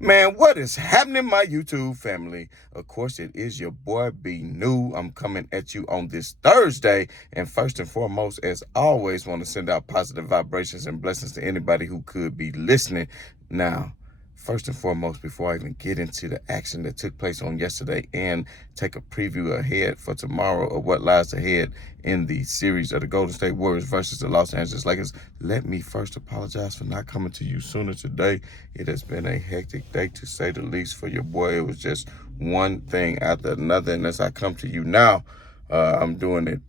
Man, what is happening, my YouTube family? Of course, it is your boy B New. I'm coming at you on this Thursday. And first and foremost, as always, want to send out positive vibrations and blessings to anybody who could be listening. Now, first and foremost, before I even get into the action that took place on yesterday and take a preview ahead for tomorrow of what lies ahead in the series of the Golden State Warriors versus the Los Angeles Lakers, let me first apologize for not coming to you sooner today. It has been a hectic day, to say the least, for your boy. It was just one thing after another, and as I come to you now, I'm doing it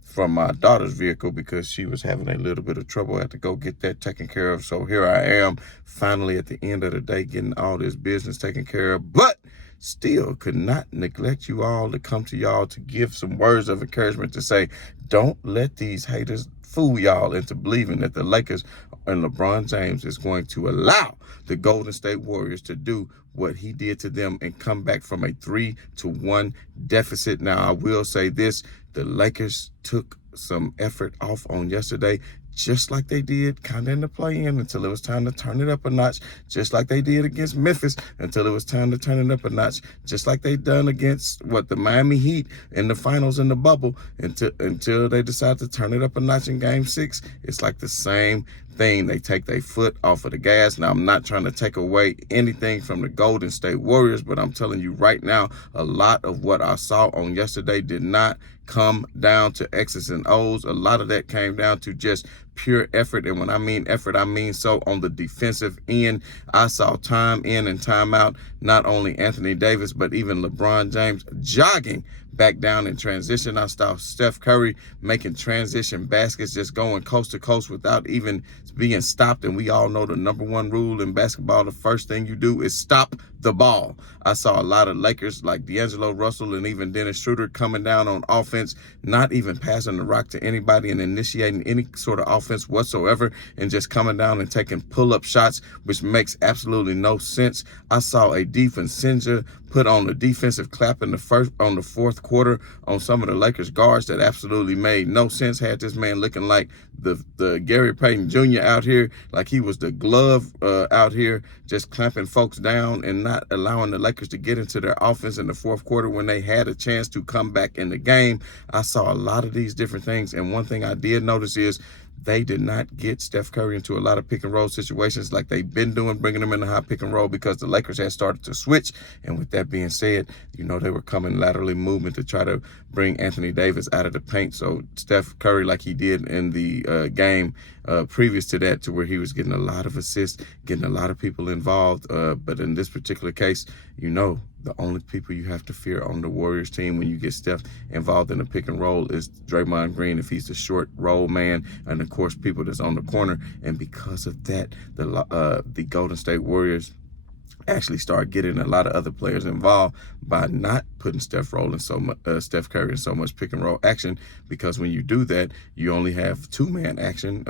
from my daughter's vehicle because she was having a little bit of trouble. I had to go get that taken care of. So here I am, finally at the end of the day, getting all this business taken care of. But still could not neglect you all to come to y'all to give some words of encouragement to say, don't let these haters fool y'all into believing that the Lakers and LeBron James is going to allow the Golden State Warriors to do what he did to them and come back from a 3-1 deficit. Now, I will say this, the Lakers took some effort off on yesterday, just like they did kind of in the play-in until it was time to turn it up a notch, just like they did against Memphis until it was time to turn it up a notch, just like they done against, the Miami Heat in the finals in the bubble until they decide to turn it up a notch in Game 6. It's like the same thing. They take their foot off of the gas. Now, I'm not trying to take away anything from the Golden State Warriors, but I'm telling you right now, a lot of what I saw on yesterday did not come down to X's and O's. A lot of that came down to just pure effort. And when I mean effort, I mean so on the defensive end. I saw time in and time out, not only Anthony Davis, but even LeBron James jogging back down in transition. I saw Steph Curry making transition baskets, just going coast to coast without even being stopped. And we all know the number one rule in basketball, the first thing you do is stop the ball. I saw a lot of Lakers like D'Angelo Russell and even Dennis Schroeder coming down on offense, not even passing the rock to anybody and initiating any sort of offense whatsoever, and just coming down and taking pull-up shots, which makes absolutely no sense. I saw a DiVincenzo put on a defensive clap in the fourth quarter on some of the Lakers guards that absolutely made no sense. Had this man looking like the Gary Payton Jr. out here, like he was the glove out here, just clamping folks down and not allowing the Lakers to get into their offense in the fourth quarter when they had a chance to come back in the game. I saw a lot of these different things, and one thing I did notice is they did not get Steph Curry into a lot of pick and roll situations like they've been doing, bringing him in the high pick and roll, because the Lakers had started to switch. And with that being said, they were coming laterally moving to try to bring Anthony Davis out of the paint. So Steph Curry, like he did in the game previous to that, to where he was getting a lot of assists, getting a lot of people involved. But in this particular case, the only people you have to fear on the Warriors team when you get Steph involved in a pick and roll is Draymond Green, if he's the short roll man, and of course people that's on the corner. And because of that, the Golden State Warriors actually start getting a lot of other players involved by not putting Steph Curry in so much pick and roll action, because when you do that, you only have two-man action.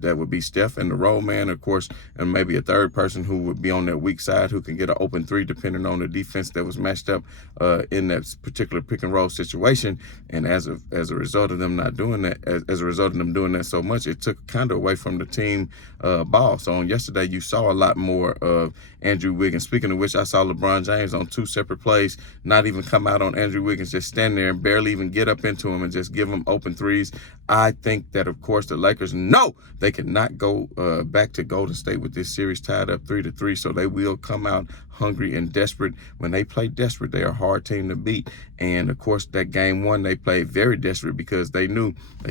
That would be Steph and the roll man, of course, and maybe a third person who would be on that weak side who can get an open three depending on the defense that was matched up in that particular pick and roll situation. And as a result of them not doing that, as a result of them doing that so much, it took kind of away from the team ball. So on yesterday, you saw a lot more of Andrew Wiggins. Speaking of which, I saw LeBron James on two separate plays not even come out on Andrew Wiggins, just stand there and barely even get up into him and just give him open threes. I think that, of course, the Lakers know they cannot go back to Golden State with this series tied up 3-3, so they will come out hungry and desperate. When they play desperate, they're a hard team to beat. And, of course, that game one, they played very desperate because they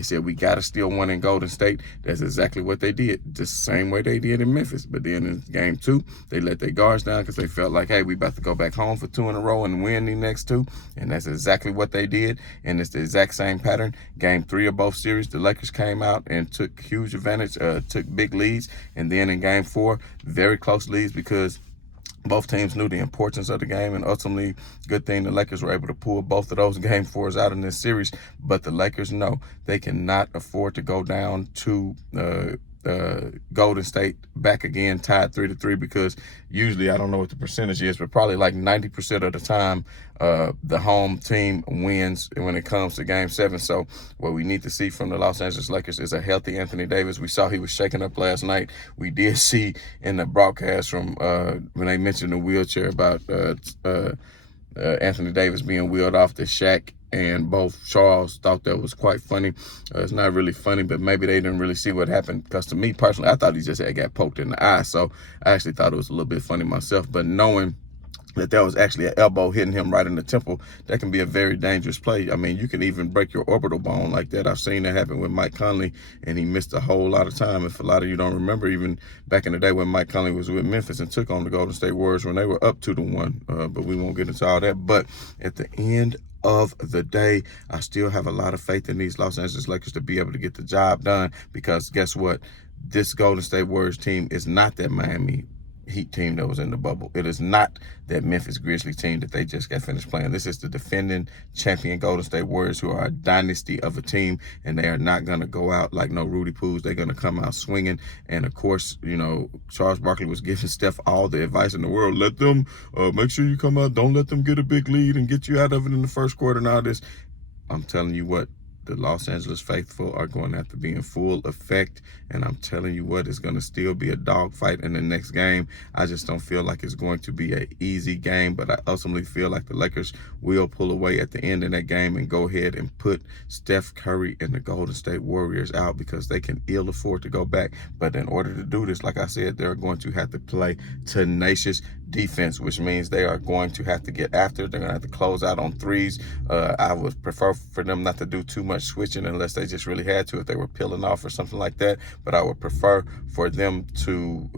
said, we got to steal one in Golden State. That's exactly what they did, the same way they did in Memphis. But then in game two, they let their guards down because they felt like, hey, we about to go back home for two in a row and win the next two. And that's exactly what they did. And it's the exact same pattern. Game three of both series, the Lakers came out and took huge advantage, took big leads. And then in game four, very close leads because both teams knew the importance of the game, and ultimately, good thing the Lakers were able to pull both of those game fours out in this series. But the Lakers know they cannot afford to go down to Golden State back again, tied 3-3, because usually, I don't know what the percentage is, but probably like 90% of the time, the home team wins when it comes to Game 7. So what we need to see from the Los Angeles Lakers is a healthy Anthony Davis. We saw he was shaking up last night. We did see in the broadcast from when they mentioned the wheelchair about Anthony Davis being wheeled off the Shaq, and both Charles thought that was quite funny. It's not really funny, but maybe they didn't really see what happened, because to me personally, I thought he just had got poked in the eye. So I actually thought it was a little bit funny myself, but knowing that was actually an elbow hitting him right in the temple, that can be a very dangerous play. I mean, you can even break your orbital bone like that. I've seen that happen with Mike Conley, and he missed a whole lot of time. If a lot of you don't remember, even back in the day when Mike Conley was with Memphis and took on the Golden State Warriors when they were up 2-1, but we won't get into all that. But at the end of the day, I still have a lot of faith in these Los Angeles Lakers to be able to get the job done, because guess what? This Golden State Warriors team is not that Miami Heat team that was in the bubble. It is not that Memphis Grizzlies team that they just got finished playing. This is the defending champion Golden State Warriors, who are a dynasty of a team, and they are not going to go out like no Rudy Poos. They're going to come out swinging. And of course, you know, Charles Barkley was giving Steph all the advice in the world. Let them, make sure you come out. Don't let them get a big lead and get you out of it in the first quarter and all this. I'm telling you what, the Los Angeles faithful are going to have to be in full effect, and I'm telling you what, it's going to still be a dogfight in the next game. I just don't feel like it's going to be an easy game, but I ultimately feel like the Lakers will pull away at the end of that game and go ahead and put Steph Curry and the Golden State Warriors out, because they can ill afford to go back. But in order to do this, like I said, they're going to have to play tenacious defense, which means they are going to have to get after it. They're going to have to close out on threes. I would prefer for them not to do too much switching unless they just really had to, if they were peeling off or something like that. But I would prefer for them to,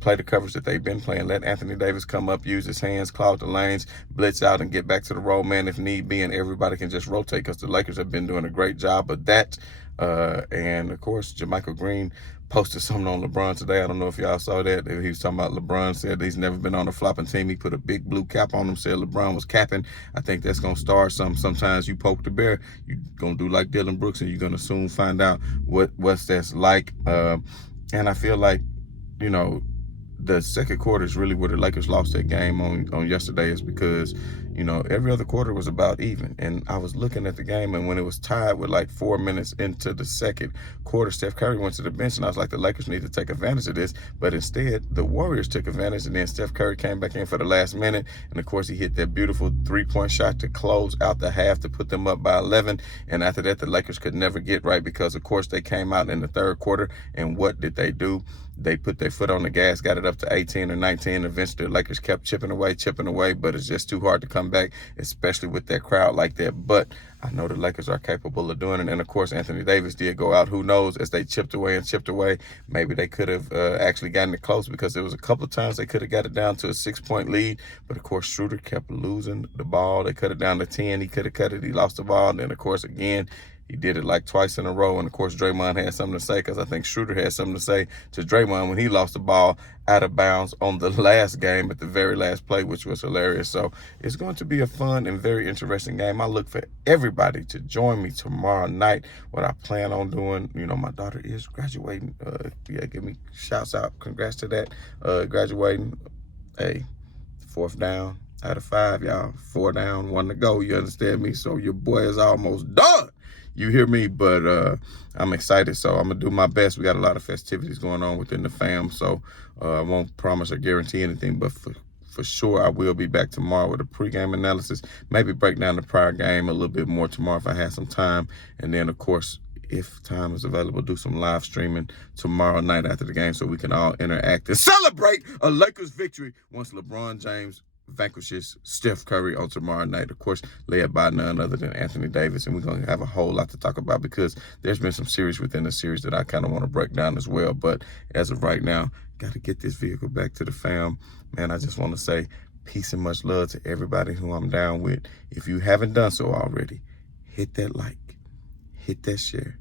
play the coverage that they've been playing. Let Anthony Davis come up, use his hands, clog the lanes, blitz out, and get back to the roll man if need be, and everybody can just rotate, because the Lakers have been doing a great job of that. And of course, Jermichael Green posted something on LeBron today. I don't know if y'all saw that. He was talking about LeBron said he's never been on a flopping team. He put a big blue cap on him, said LeBron was capping. I think that's going to start something. Sometimes you poke the bear, you're going to do like Dylan Brooks, and you're going to soon find out what's that's like. And I feel like, the second quarter is really where the Lakers lost that game on yesterday, is because, every other quarter was about even. And I was looking at the game, and when it was tied with like 4 minutes into the second quarter, Steph Curry went to the bench, and I was like, the Lakers need to take advantage of this. But instead, the Warriors took advantage, and then Steph Curry came back in for the last minute. And of course, he hit that beautiful three-point shot to close out the half to put them up by 11. And after that, the Lakers could never get right, because of course they came out in the third quarter, and what did they do? They put their foot on the gas, got it up to 18 or 19. Eventually, the Lakers kept chipping away, but it's just too hard to come back, especially with that crowd like that. But I know the Lakers are capable of doing it. And of course, Anthony Davis did go out. Who knows, as they chipped away, maybe they could have actually gotten it close, because there was a couple of times they could have got it down to a 6-point lead. But of course, Schroeder kept losing the ball. They cut it down to 10. He could have cut it. He lost the ball. And then, of course, again, he did it like twice in a row. And of course, Draymond had something to say, because I think Schroeder had something to say to Draymond when he lost the ball out of bounds on the last game at the very last play, which was hilarious. So it's going to be a fun and very interesting game. I look for everybody to join me tomorrow night. What I plan on doing, my daughter is graduating. Give me shouts out. Congrats to that. Graduating. Hey, 4th down out of 5, y'all. 4 down, 1 to go. You understand me? So your boy is almost done. You hear me? But I'm excited, so I'm going to do my best. We got a lot of festivities going on within the fam, so I won't promise or guarantee anything, but for sure I will be back tomorrow with a pregame analysis, maybe break down the prior game a little bit more tomorrow if I have some time, and then, of course, if time is available, do some live streaming tomorrow night after the game so we can all interact and celebrate a Lakers victory once LeBron James vanquishes Steph Curry on tomorrow night. Of course, led by none other than Anthony Davis. And we're going to have a whole lot to talk about, because there's been some series within the series that I kind of want to break down as well. But as of right now, got to get this vehicle back to the fam. Man, I just want to say peace and much love to everybody who I'm down with. If you haven't done so already, hit that like, hit that share,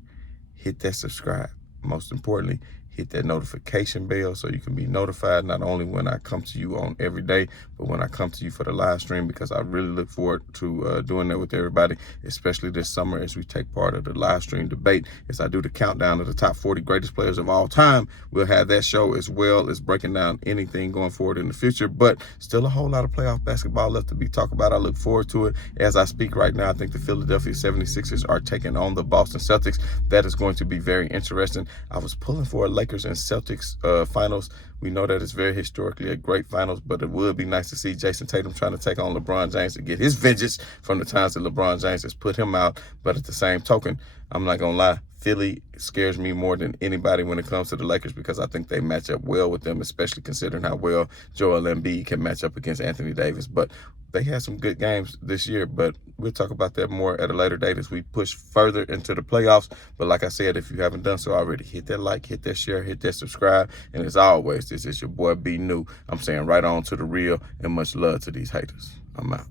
hit that subscribe. Most importantly, hit that notification bell so you can be notified not only when I come to you on every day, but when I come to you for the live stream, because I really look forward to doing that with everybody, especially this summer as we take part of the live stream debate. As I do the countdown of the top 40 greatest players of all time, we'll have that show as well as breaking down anything going forward in the future. But still a whole lot of playoff basketball left to be talked about. I look forward to it. As I speak right now, I think the Philadelphia 76ers are taking on the Boston Celtics. That is going to be very interesting. I was pulling for a Lakers and Celtics finals. We know that it's very historically a great finals, but it would be nice to see Jason Tatum trying to take on LeBron James to get his vengeance from the times that LeBron James has put him out. But at the same token, I'm not going to lie, Philly scares me more than anybody when it comes to the Lakers, because I think they match up well with them, especially considering how well Joel Embiid can match up against Anthony Davis. But they had some good games this year, but we'll talk about that more at a later date as we push further into the playoffs. But like I said, if you haven't done so already, hit that like, hit that share, hit that subscribe. And as always, this is your boy B New. I'm saying right on to the real, and much love to these haters. I'm out.